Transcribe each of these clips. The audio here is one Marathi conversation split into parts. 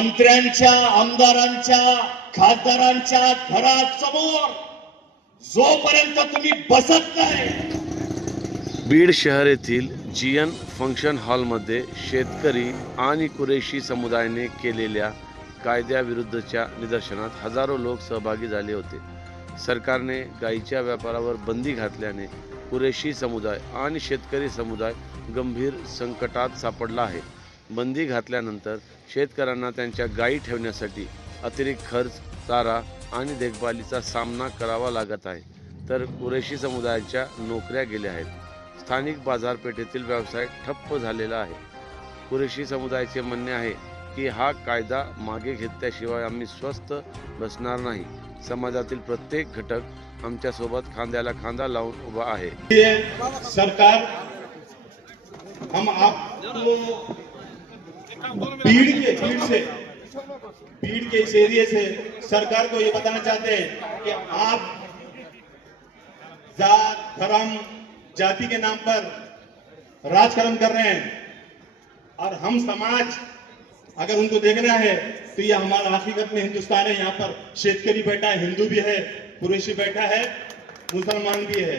मंत्र्यांच्या आमदारांच्या खासदारांच्या घरासमोर जोपर्यंत तुम्ही बसत नाही बीड शहर येथील जियन फंक्शन हॉलमध्ये शेतकरी आणि कुरेशी समुदायाने केलेल्या कायद्याविरुद्धच्या निदर्शनात हजारो लोक सहभागी झाले होते. सरकारने गायीच्या व्यापारावर बंदी घातल्याने कुरेशी समुदाय आणि शेतकरी समुदाय गंभीर संकटात सापडला आहे. बंदी घातल्यानंतर शेतकऱ्यांना त्यांच्या गायी ठेवण्यासाठी अतिरिक्त खर्च चारा आणि देखभालीचा सामना करावा लागत आहे. तर कुरेशी समुदायाच्या नोकऱ्या गेल्या आहेत. स्थानिक बाजारपेठेतील व्यवसाय ठप्प झालेला आहे. कुरेशी समुदायाचे म्हणणे आहे की हा कायदा मागे घेतल्याशिवाय आम्ही स्वस्त बसणार नाही. समाजातील प्रत्येक घटक आमच्यासोबत खांद्याला खांदा लावून उभा आहे. सरकार हम आपको भीड़ के भीड़ से भीड़ के इस एरिए से सरकार को ये बताना चाहते हैं कि आप जात, धर्म, जाति के नाम पर राजकर्म कर रहे हैं और हम समाज अगर उनको देखना है तो ये हमारा हकीकत में हिंदुस्तान है, यहाँ पर शेतकरी बैठा है, हिंदू भी है कुरेशी बैठा है, मुसलमान भी है।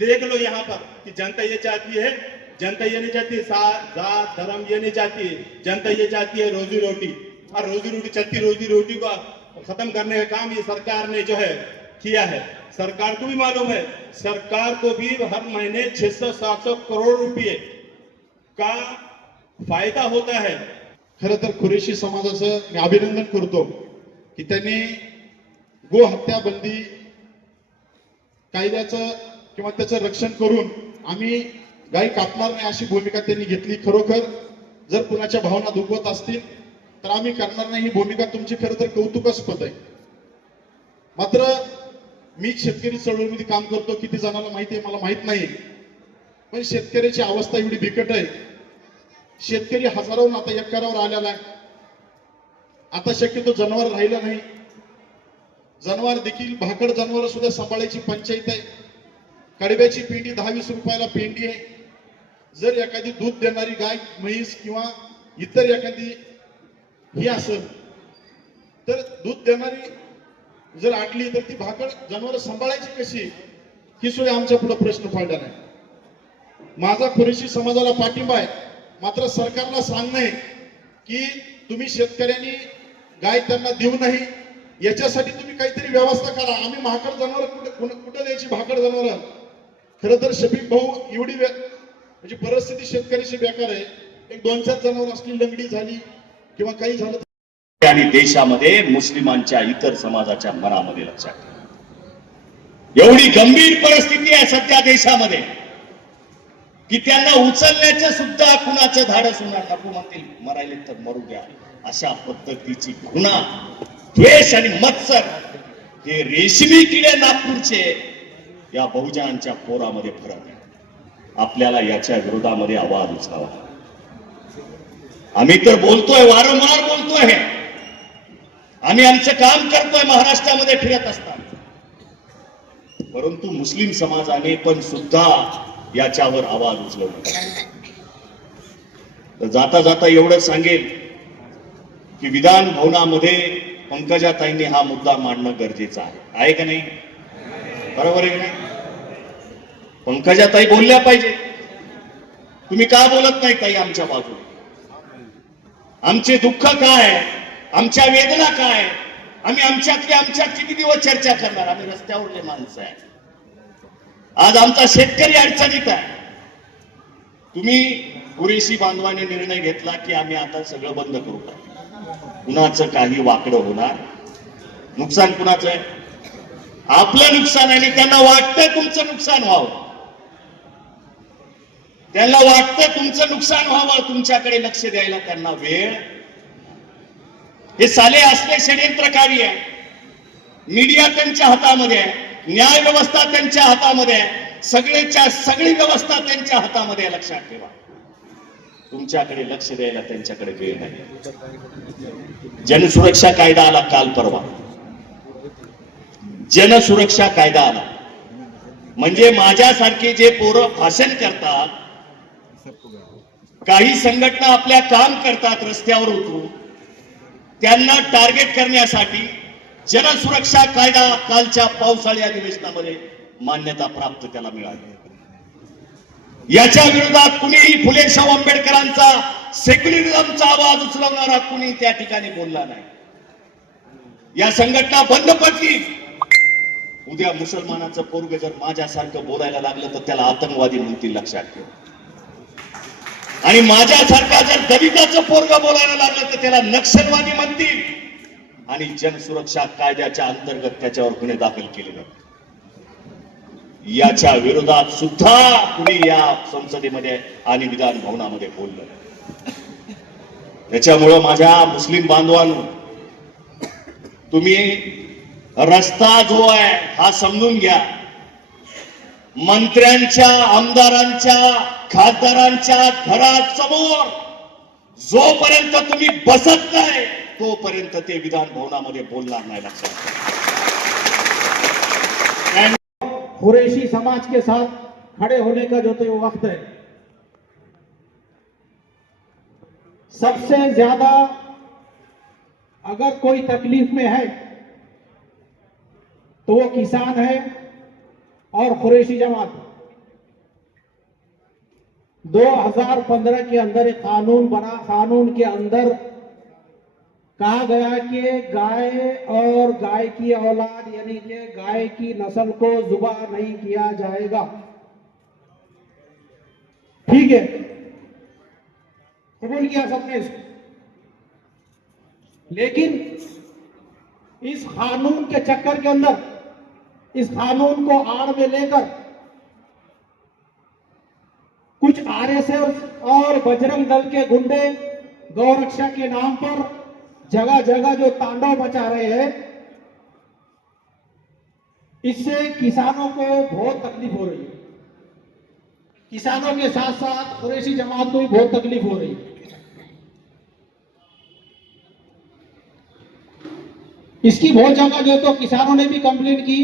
देख लो यहाँ पर कि जनता ये चाहती है जनता ये नहीं चाहती सा- जात धर्म ये नहीं चाहती जनता ये चाहती है रोजी रोटी. और रोजी रोटी चलती रोजी रोटी को खत्म करने का काम ये सरकार ने जो है किया है. सरकार को भी मालूम है सरकार को भी हर महीने 600-700 करोड़ रुपये का फायदा होता है. खर तर खुरेशी समाजाचं मी अभिनंदन करतो की त्यांनी गो हत्या बंदी कायद्याचं किंवा त्याचं रक्षण करून आम्ही गाई कापणार नाही अशी भूमिका त्यांनी घेतली खरोखर जर कुणाच्या भावना दुखवत असतील तर आम्ही करणार नाही. ही भूमिका तुमची खरं तर कौतुकास्पद आहे. मात्र मी शेतकरी चळवळीमध्ये काम करतो किती जणांना माहिती आहे मला माहीत नाही. पण शेतकऱ्याची अवस्था एवढी बिकट आहे. शेतकरी हजारोहून आता एकरावर आलेला आहे. आता शक्यतो जनावर राहिलं नाही. जनावर देखील भाकड जनावर सुद्धा सांभाळायची पंचायत आहे. कडब्याची पेंडी दहा वीस रुपयाला पेंडी आहे. जर एखादी दूध देणारी गाय म्हैस किंवा इतर एखादी ही असेल तर दूध देणारी जर आटली तर ती भाकड जनावर सांभाळायची कशी ही सुद्धा आमच्या पुढे प्रश्न पडला नाही माझा पुरेशी समाजाला पाठिंबा आहे. मात्र सरकारला सांगणे की तुम्ही शेतकऱ्यांनी गाय त्यांना देऊ नाही याच्यासाठी तुम्ही काहीतरी व्यवस्था करा. आम्ही भाकड जनावर कुठे कुठं कुठं द्यायची भाकड जनावर? खरं तर शफीक भाऊ एवढी म्हणजे परिस्थिती शेतकऱ्याची बेकार आहे. एक दोन चार जणांवर असली लंगडी झाली किंवा काही झालं आणि देशामध्ये मुस्लिमांच्या इतर समाजाच्या मनामध्ये लक्षात एवढी गंभीर परिस्थिती आहे सध्या देशामध्ये. की त्यांना उचलण्याचं सुद्धा कुणाचं धाडस होणार नको म्हणतील. मरायले तर मरू द्या. अशा पद्धतीची खुणा द्वेष आणि मत्सर हे रेशमी किडे नागपूरचे या बहुजनांच्या पोरामध्ये फरक आहे. आपल्याला याच्या विरोधामध्ये आवाज उचलावा. आम्ही तर बोलतोय वारंवार बोलतोय आम्ही आमचं काम करतोय महाराष्ट्रामध्ये फिरत असताना. परंतु मुस्लिम समाजाने पण सुद्धा याच्यावर आवाज उचलवला. तर जाता जाता एवढं सांगेल की विधान भवनामध्ये पंकजाताईंनी हा मुद्दा मांडणं गरजेचं आहे. आहे का नाही? बरोबर आहे पंकजा ताई बोलल्या पाहिजे. तुम्ही का बोलत नाही ताई आमच्या बाजूने आमचे दुःख काय? आमच्या वेदना काय? आम्ही आमच्यातली आमच्यात किती दिवस चर्चा करणार? आम्ही रस्त्यावरले माणसं आहे. आज आमचा शेतकरी अडचणीत आहे. तुम्ही पुरेशी बांधवाने निर्णय घेतला की आम्ही आता सगळं बंद करू कुणाचं काही वाकडं होणार? नुकसान कुणाचं आहे? आपलं नुकसान आहे आणि त्यांना वाटतं तुमचं नुकसान व्हावं. त्यांना वाटतं तुमचं नुकसान व्हावं तुमच्याकडे लक्ष द्यायला त्यांना वेळ. हे साले असले षडयंत्रकारी आहे. मीडिया त्यांच्या हातामध्ये आहे. न्याय व्यवस्था त्यांच्या हातामध्ये आहे. सगळ्याच्या सगळी व्यवस्था त्यांच्या हातामध्ये आहे लक्षात ठेवा. तुमच्याकडे लक्ष द्यायला त्यांच्याकडे वेळ नाही. जनसुरक्षा कायदा आला काल परवा. जनसुरक्षा कायदा आला. म्हणजे माझ्यासारखे जे पोरं भाषण करतात काही संघटना आपल्या काम करतात रस्त्यावर उतरून. त्यांना टार्गेट करण्यासाठी जनसुरक्षा कायदा कालच्या पावसाळी अधिवेशनामध्ये मान्यता प्राप्त त्याला मिळाली. याच्या विरोधात कुणीही फुले शाहू आंबेडकरांचा सेक्युलरिझमचा आवाज उचलवणारा कुणी त्या ठिकाणी बोलला नाही. या संघटना बंद पडली. उद्या मुसलमानाचं पोरग जर माझ्यासारखं बोलायला लागलं तर त्याला आतंकवादी म्हणतील लक्षात ठेव. आणि माझ्यासारखा जर दलिताचं पोरग बोलायला लागलं तर त्याला नक्षलवादी म्हणतील. आणि जनसुरक्षा कायद्याच्या अंतर्गत त्याच्यावर गुन्हे दाखल केले जातील याच्या विरोधात सुद्धा कुणी या संसदेमध्ये आणि विधान भवनामध्ये बोललं त्याच्यामुळं माझ्या मुस्लिम बांधवांनो तुम्ही रस्ता जो आहे हा समजून घ्या. मंत्र्यांच्या आमदारांच्या खासदारांच्या घरासमोर जोपर्यंत तुम्ही बसत नाही ते विधान भवनामध्ये बोलणार नाही, लक्षात. कुरैशी समाज के साथ खड़े होने का जो तो वक्त है, सबसे ज़्यादा अगर कोई तकलीफ़ में है तो वो किसान है और कुरैशी जमात 2015 के अंदर एक कानून बना, कानून के अंदर कहा गया कि गाय और गाय की औलाद, यानी कि गाय की नस्ल को जुबा नहीं किया जाएगा। ठीक है? कबूल किया सबने इसको? लेकिन इस कानून के चक्कर के अंदर, इस कानून को आड़ में लेकर कुछ आरएसएस और बजरंग दल के गुंडे गौरक्षा के नाम पर जगह जगह जो तांडव मचा रहे हैं, इससे किसानों को बहुत तकलीफ़ हो रही है। किसानों के साथ साथ कुरेशी जमात को भी बहुत तकलीफ़ हो रही है। इसकी बहुत जगह जो तो किसानों ने भी कंप्लेन की।